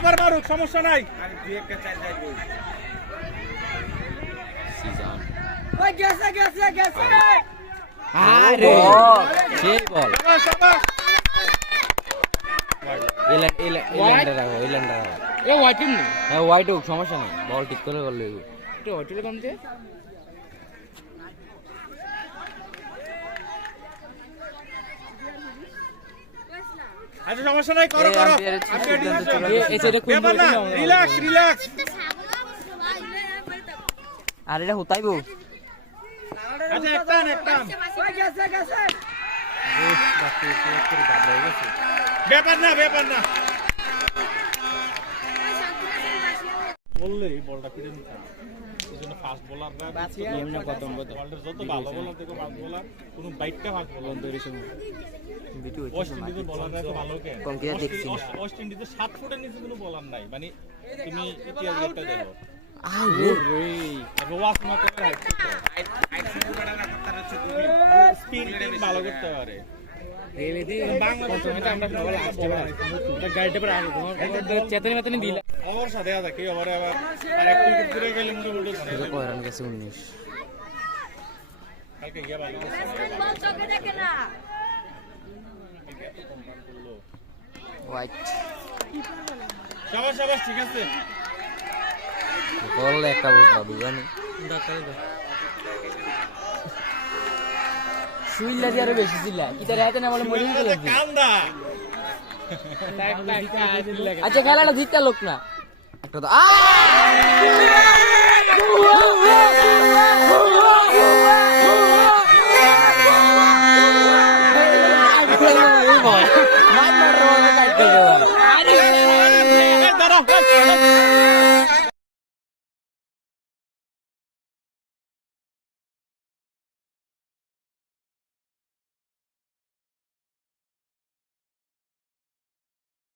আবার মারুক, সমস্যা নাই। আর দুই একটা চার যাইবো সিজন ওই গেছে গেছে গেছে আরে সেই বল শাবাশ, শাবাশ। ইল্যান্ডার রাখো এ হোয়াইট টিম না হ্যাঁ হোয়াইট হোক সমস্যা নেই বল ঠিক করে করলে তো হোয়াইট টিম কম দে আচ্ছা সমস্যা নাই, করো এই করো। আম্পায়ারের আপনি সিদ্ধান্ত ready চলে আছেন? এই সেটা খুব ব্যাপার না, রিল্যাক্স রিল্যাক্স। আর এটা হতাইবো আচ্ছা একটান একটান। ওই গেছে গেছে ব্যাপার না ব্যাপার না। বললে এই বলটা ফিরে নিতে হবে। এই জন্য ফাস্ট বোলাররা এমনি কত ওয়ার্ল্ডের যত ভালো বোলার দেখো, ফাস্ট বোলার কোনো বাইকটা ফাস্ট বোলার তৈরি করবে। বিটু ওয়েস্ট ইন্ডিজের বোলাররা এত ভালো কেন? কম কি আর দেখছি না। ওয়েস্ট ইন্ডিজের 7 ফুটের নিচে কোনো বোলার নাই, মানে তুমি ইতিহাস একটা দেখো। আরে তারপর ওয়াসিমা করে হাইট করতে আইট ফুটবলার না তার হচ্ছে দুই স্পিন ভালো করতে পারে। রেলে দি বাংলাদেশে আমরা সবাই আসতে পারি গাড়িটা পরে আসবে তোমার চেতনি মেতনি দিলা ওর সাথে আছে কি ওরে আবার আর একটু উইকেট করে গেলে মুড়ে মুড়ে ধরে এটা কয় রান গেছে 19 কালকে গিয়ে ভালো গেছে। বল চোখে দেখে না হোয়াইট শাবাশ শাবাশ, ঠিক আছে। বল একটা বাবু জানি শুইলা দিয়ে আরো বেশি ছিল কি তার হাতে না বলে মরে গেল কান্দা আচ্ছা খেলাটা জিততা লোক না একটা তো দাঁড়াও